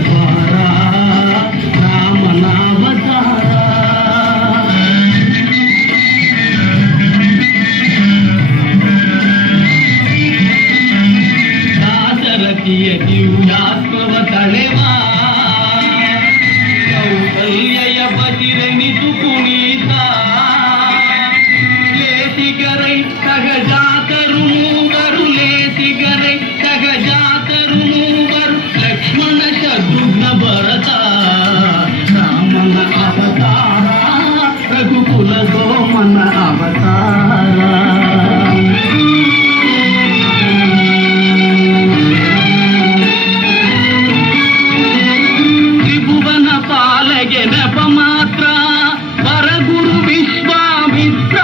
ದ್ವಾರ ರಾಮನಾವತಾರ. ದಾಶರಥಿಯ ದಿವ್ಯಾಸ್ತ್ರವ ತಳೆವಾ ಕೌಸಲ್ಯ ಬದಿರೆನಿತು ಕುಣಿತ ಲೇಸಿಗರೈ ಸಹಜಾತರು ಮೂವರು ಲೇಸಿಗರೈ ಸಹಜಾತರು ಮೂವರು ಲಕ್ಷ್ಮಣ ಶತ್ರುಘ್ನ ಭರತ ರಾಮನ ಅವತಾರ ರಘುಕುಲ ಸೋಮನ ಅವತಾರ. ತ್ರಿಭುವನ ಪಾಲಗೆ ನೆಪ ಮಾತ್ರ ವರಗುರು ವಿಶ್ವಾಮಿತ್ರ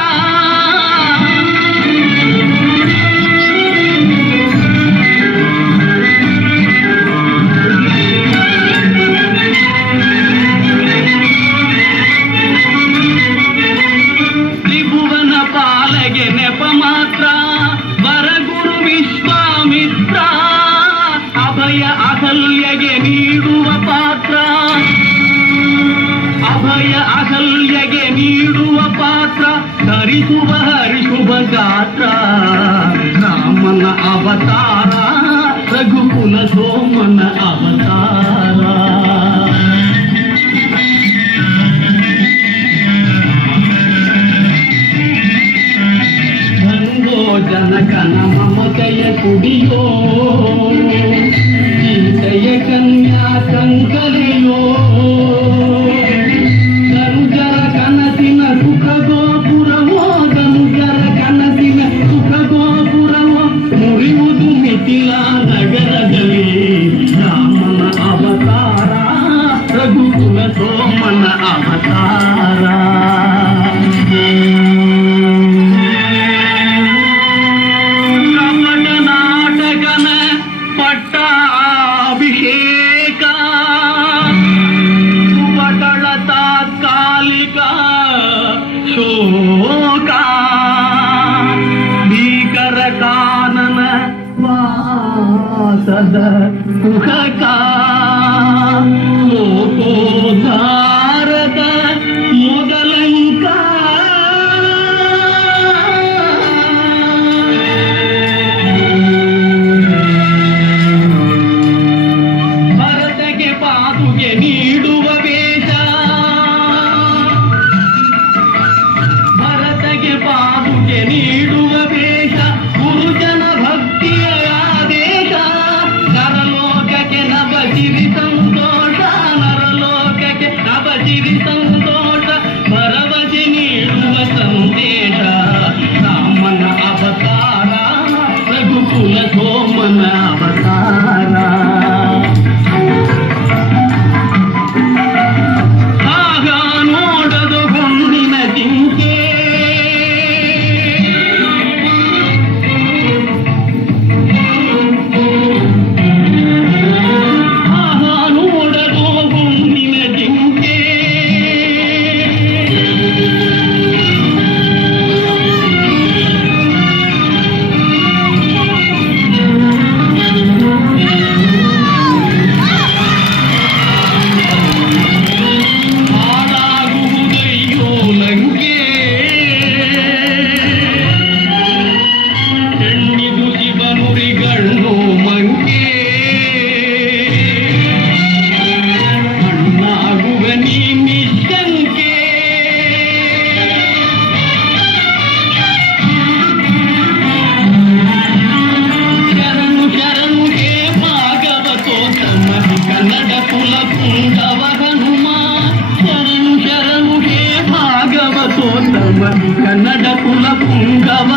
ತ್ರಿಭುವನ ಪಾಲಗೆ ನೆಪ ಮಾತ್ರ ವರಗುರು ವಿಶ್ವಾಮಿತ್ರ ಅಭಯ ಅಹಲ್ಯಗೆ ನೀಡುವ ಪಾತ್ರ ಅಭಯ ಅಹಲ್ಯಗೆ ನೀಡುವ ಪಾತ್ರ ಧರಿಸುವ ಹರಿಶುಭ ಗಾತ್ರ ರಾಮನ ಅವತಾರ ರಘುಕುಲ ಸೋಮನ ಅವತಾರ. ಬಂದೋ ಜನಕನ ಮಮತೆಯ ಕುಡಿಯೋ ಸೀತೆಯ ಕನ್ಯಾ ಕಂಕಲೆಯೋ ಧನುಜರ ಕನಸಿನ ಸುಖ ಗೋಪುರವೋ ಧನುಜರ ಕನಸಿನ ಸುಖ ಗೋಪುರವೋ ಮುರಿಯುವುದು ಮಿಥಿಲಾ ನಗರದಲ್ಲಿ ರಾಮನ ಅವತಾರ ರಘುಕುಲ ಸೋಮನ ಅವತಾರ. ಕಪಟ ನಾಟಕನ ಪಟ್ಟಾಭಿಷೇಕ ಸುಪಟಳ ತಾತ್ಕಾಲಿಕ ಶೋಕ ಭೀಕರ ಕಾನನ ವಾಸದ ಕುಹಕ ಲೋಕೋದ್ಧಾರದ ಮೊದಲಂಕ ಭರತಗೆ ಪಾದುಗೆ ನೀಡುವ ವೇಷ ಭರತಗೆ ಪಾದುಗೆ ನೀಡುವ ವೇಷ ಗುರುಜನ ಭಕ್ತಿಯ ಆದೇಶ ನರಲೋಕಕ್ಕೆ ನಭಜಿರಿ ಸಂತೋಷ ನರಲೋಕಕ್ಕೆ ನಭಜಿರಿ ಸಂತೋಷ ಭರವಸೆ ನೀಡುವ ಸಂದೇಶ ರಾಮನ ಅವತಾರ ರಘುಕುಲ ಸೋಮನ ಅವತಾರ. ಆಗ ನೋಡದು ಹೊನ್ನಿನ ಜಿಂಕೆ ಆಗ ನೋಡದು ಹೊನ್ನಿನ ಜಿಂಕೆ ಹಾಳಾಗುವುದಯ್ಯೋ ಲಂಕೆ ಹೆಣ್ಣಿದು ಶಿವನುರಿಗಣ್ಣು ಮಂಕೆ ಹಣ್ಣಾಗುವ ನೀ ನಿಶಂಕೆ ಶರಣು ಶರಣು ಹೇ ಭಾಗವತೋತ್ತಮ ಕನ್ನಡ ಕುಲ ಪುಂಡವ ಹನುಮ ಶರಣು ಶರಣು ಹೇ ಭಾಗವತೋತ್ತಮ ಕನ್ನಡ ಕುಲ ಪುಂಡವ